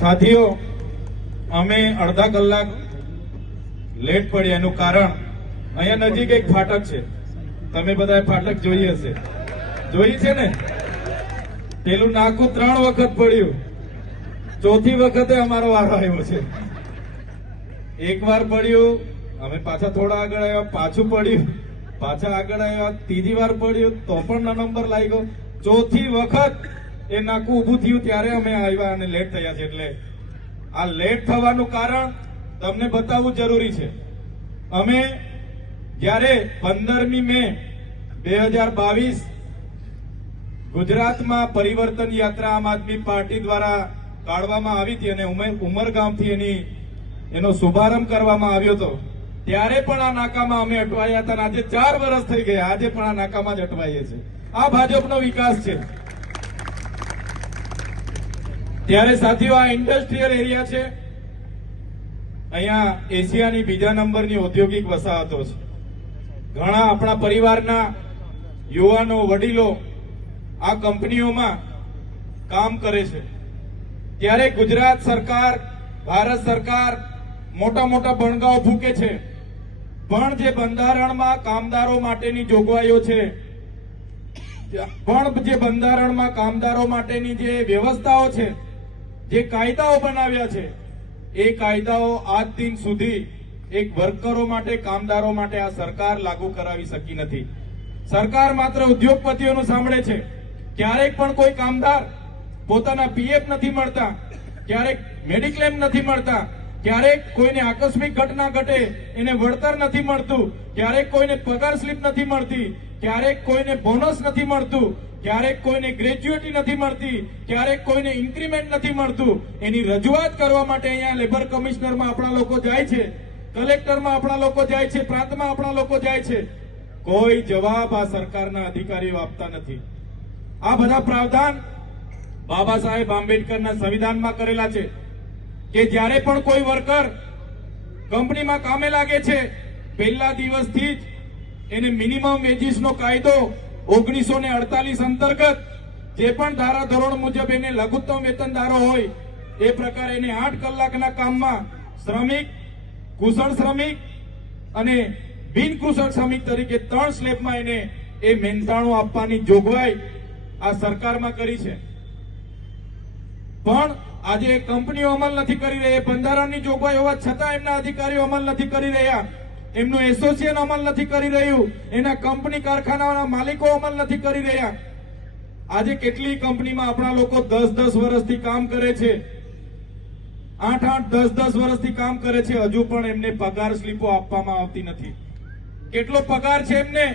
સાથીઓ, અમે અડધા કલાક લેટ પડ્યા એનું કારણ અહીંયા નજીક એક ફાટક છે. તમે બધા ફાટક જોઈ હશે, જોઈ છે ને? પેલું નાકું 3 વખત પડ્યું, ચોથી વખતે અમારો વારો આવ્યો છે. એક વાર પડ્યું, અમે પાછા થોડા આગળ આવ્યા, પાછું પડ્યું, પાછા આગળ આવ્યા, ત્રીજી વાર પડ્યું તો પણ નંબર લાગ્યો, ચોથી વખત એ નાકું ઉભું થયું ત્યારે અમે આવ્યા અને લેટ થયા છે. એટલે આ લેટ થવાનું કારણ તમને બતાવવું જરૂરી છે. અમે જ્યારે 15મી મે 2022 ગુજરાતમાં પરિવર્તન યાત્રા આમ આદમી પાર્ટી દ્વારા કાઢવામાં આવી હતી અને ઉમરગામથી એનો શુભારંભ કરવામાં આવ્યો હતો, ત્યારે પણ આ નાકામાં અમે અટવાયા હતા. આજે 4 વર્ષ થઈ ગયા, આજે પણ આ નાકામાં જ અટવાઈએ છીએ. આ ભાજપનો વિકાસ છે. ત્યારે સાથીઓ, આ ઇન્ડસ્ટ્રીયલ એરિયા છે. અહીંયા એશિયાની બીજા નંબરની ઔદ્યોગિક વસાહતો છે. ઘણા આપણા પરિવારના યુવાનો, વડીલો આ કંપનીઓમાં કામ કરે છે. ત્યારે ગુજરાત સરકાર, ભારત સરકાર મોટા મોટા બણગાઓ ફૂંકે છે, પણ જે બંધારણમાં કામદારો માટેની જોગવાઈઓ છે, પણ જે બંધારણમાં કામદારો માટેની જે વ્યવસ્થાઓ છે, જે કાયદાઓ બનાવ્યા છે, એ કાયદાઓ આજ દિન સુધી એક વર્કરો માટે, કામદારો માટે આ સરકાર લાગુ કરાવી શકી નથી. સરકાર માત્ર ઉદ્યોગપતિઓનું સાંભળે છે. ક્યારેક પણ કોઈ કામદાર પોતાના પીએફ નથી મળતા, ક્યારેક મેડિક્લેમ નથી મળતા, ક્યારેક કોઈને આકસ્મિક ઘટના ઘટે એને વળતર નથી મળતું, ક્યારેક કોઈને પગાર સ્લીપ નથી મળતી, ક્યારેક કોઈને બોનસ નથી મળતું, ક્યારેક કોઈને ગ્રેજ્યુએટી નથી મળતી, ક્યારેક કોઈને ઇન્ક્રીમેન્ટ નથી મળતું. એની રજૂઆત કરવા માટે અહીંયા લેબર કમિશનરમાં આપણા લોકો જાય છે, કલેક્ટરમાં આપણા લોકો જાય છે, પ્રાંતમાં આપણા લોકો જાય છે. કોઈ જવાબ આ સરકારના અધિકારીઓ આપતા નથી. આ બધા પ્રાવધાન બાબા સાહેબ આંબેડકરના સંવિધાનમાં કરેલા છે કે જ્યારે પણ કોઈ વર્કર કંપનીમાં કામે લાગે છે, પહેલા દિવસથી જ એને મિનિમમ વેજીસનો કાયદો 1948 અંતર્ગત જે પણ ધારાધોરણ મુજબ એને લઘુત્તમ વેતનદારો હોય એ પ્રકારે એને 8 કલાકના કામમાં શ્રમિક, કુશળ શ્રમિક અને બિન કુશળ શ્રમિક તરીકે 3 સ્લેબમાં એને એ મહેનતાણું આપવાની જોગવાઈ આ સરકારમાં કરી છે. પણ આજે કંપનીઓ અમલ નથી કરી રહી. બંધારણની જોગવાઈ હોવા છતાં એમના અધિકારીઓ અમલ નથી કરી રહ્યા. એમનું એસોસિએશન અમલ નથી કરી રહ્યું. એના કંપની કારખાનાના માલિકો અમલ નથી કરી રહ્યા. આજે કેટલી કંપનીમાં આપણા લોકો 10-10 વર્ષથી કામ કરે છે, 8-8, 10-10 વર્ષથી કામ કરે છે, હજુ પણ એમને પગાર સ્લીપો આપવામાં આવતી નથી. કેટલો પગાર છે એમને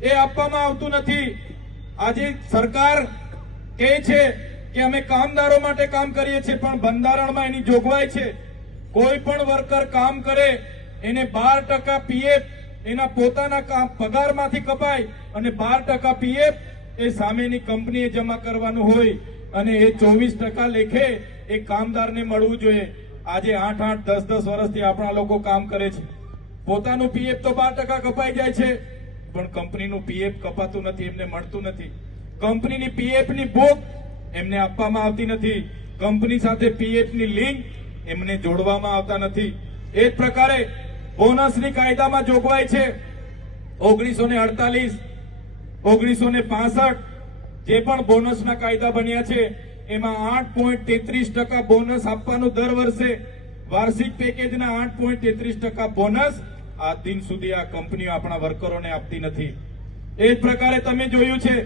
એ આપવામાં આવતું નથી. આજે સરકાર કહે છે કે અમે કામદારો માટે કામ કરીએ છીએ, પણ બંધારણમાં એની જોગવાઈ છે કોઈ પણ વર્કર કામ કરે એને 12% પીએફ એના પોતાના પગારમાંથી કપાય અને 12% પીએફ એ સામેની કંપનીએ જમા કરવાનું હોય અને એ 24% લેખે એ કામદારને મળવું જોઈએ. આજે 8-8, 10-10 વર્ષથી આપણા લોકો કામ કરે છે. પોતાનું પીએફ તો 12% કપાઈ જાય છે, પણ કંપનીનું પીએફ કપાતું નથી, એમને મળતું નથી. કંપનીની પીએફની બુક એમને આપવામાં આવતી નથી. કંપની સાથે પીએફની લિંક એમને જોડવામાં આવતા નથી. એ જ પ્રકારે બોનસની કાયદામાં જોગવાઈ છે 1948, 1965 જે પણ બોનસના કાયદા બન્યા છે એમાં 8.33% બોનસ આપવાનું દર વર્ષે. વાર્ષિક પેકેજના 8.33% બોનસ આ દિન સુધી આ કંપનીઓ આપણા વર્કરોને આપતી નથી. એ જ પ્રકારે તમે જોયું છે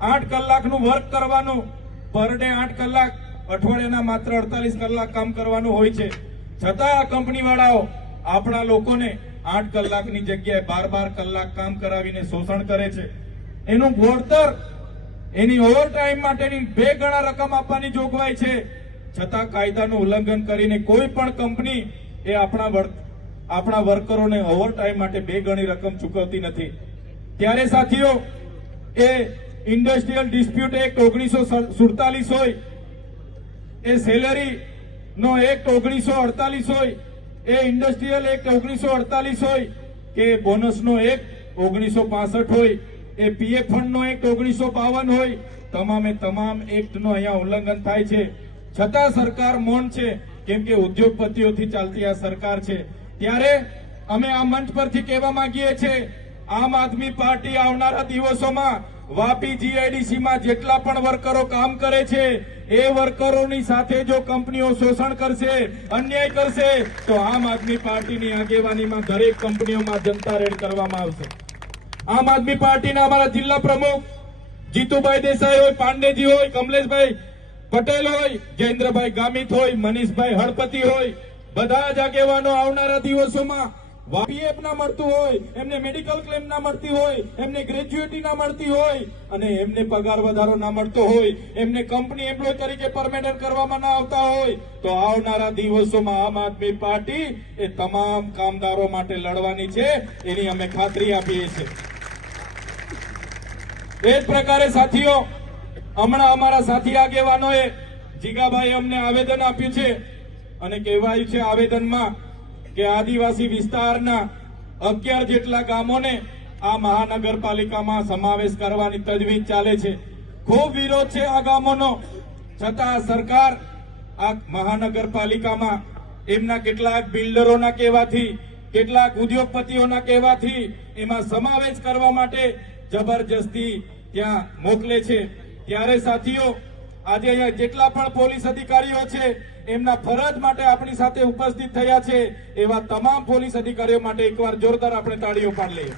8 કલાકનું વર્ક કરવાનું, પર ડે 8 કલાક, અઠવાડિયાના માત્ર 48 કલાક કામ કરવાનું હોય છે. છતાં આ કંપનીવાળાઓ આપણા લોકોને 8 કલાકની જગ્યાએ 12 કલાક કામ કરાવીને શોષણ કરે છે. એનું વળતર, એની ઓવરટાઈમ માટેની 2 ગણા રકમ આપવાની જોગવાઈ છે. છતાં કાયદાનું ઉલ્લંઘન કરીને કોઈ પણ કંપની એ આપણા વર્કરોને ઓવરટાઈમ માટે 2 ગણી રકમ ચૂકવતી નથી. ત્યારે સાથીઓ, એ ઇન્ડસ્ટ્રીયલ ડિસ્પ્યુટ એક્ટ 1947 હોય, એ સેલરી નો એક્ટ 1948 હોય, એ ઇન્ડસ્ટ્રીયલ એક્ટ 1948 હોય કે બોનસનો એક્ટ 1965 હોય, એ પીએફ ફંડનો એક્ટ 1952 હોય, તમામે તમામ એક્ટનો અહીંયા ઉલ્લંઘન થાય છે. છતાં સરકાર મૌન છે, કેમ કે ઉદ્યોગપતિઓથી ચાલતી આ સરકાર છે. ત્યારે અમે આ મંચ પરથી કહેવા માંગીએ છીએ, આમ આદમી પાર્ટી આવનારા દિવસોમાં વાપી જીઆઈડીસીમાં જેટલા પણ વર્કરો કામ કરે છે એ વર્કરોની સાથે જો કંપનીઓ શોષણ કરશે, અન્યાય કરશે, તો આમ આદમી પાર્ટીની આગેવાનીમાં દરેક કંપનીઓમાં જનતા રેડ કરવામાં આવશે. આમ આદમી પાર્ટીના અમારા જિલ્લા પ્રમુખ જીતુભાઈ દેસાઈ હોય, પાંડેજી હોય, કમલેશભાઈ પટેલ હોય, જયેન્દ્રભાઈ ગામિત હોય, મનીષભાઈ હળપતિ હોય, બધા જ આગેવાનો આવનારા દિવસોમાં પીએફ ના મળતું હોય, એમને મેડિકલ ક્લેમ ના મળતી હોય, એમને ગ્રેજ્યુએટી ના મળતી હોય અને એમને પગાર વધારો ના મળતો હોય, એમને કંપની એમ્પ્લોય તરીકે પરમેનન્ટ કરવામાં ના આવતા હોય, તો આવનારા દિવસોમાં આમ આદમી પાર્ટી એ તમામ કામદારો માટે લડવાની છે, એની અમે ખાતરી આપીએ છીએ. એ જ પ્રકારે સાથીઓ, હમણાં અમારા સાથી આગેવાનોએ જીગાભાઈ અમને આવેદન આપ્યું છે અને કહેવાયું છે આવેદનમાં કે આદિવાસી વિસ્તારના 11 જેટલા ગામોને આ મહાનગરપાલિકામાં સમાવેશ કરવાની તજવીજ ચાલે છે. ખૂબ વિરોધ છે આ ગામોનો, છતાં સરકાર આ મહાનગરપાલિકામાં એમના કેટલાક બિલ્ડરોના કહેવાથી, કેટલાક ઉદ્યોગપતિઓના કહેવાથી એમાં સમાવેશ કરવા માટે જબરજસ્તી ત્યાં મોકલે છે. ત્યારે સાથીઓ, આજે અહીંયા જેટલા પણ પોલીસ અધિકારીઓ છે એમના ફરજ માટે આપણી સાથે ઉપસ્થિત થયા છે, એવા તમામ પોલીસ અધિકારીઓ માટે એકવાર જોરદાર આપણે તાળીઓ પાડી લઈએ.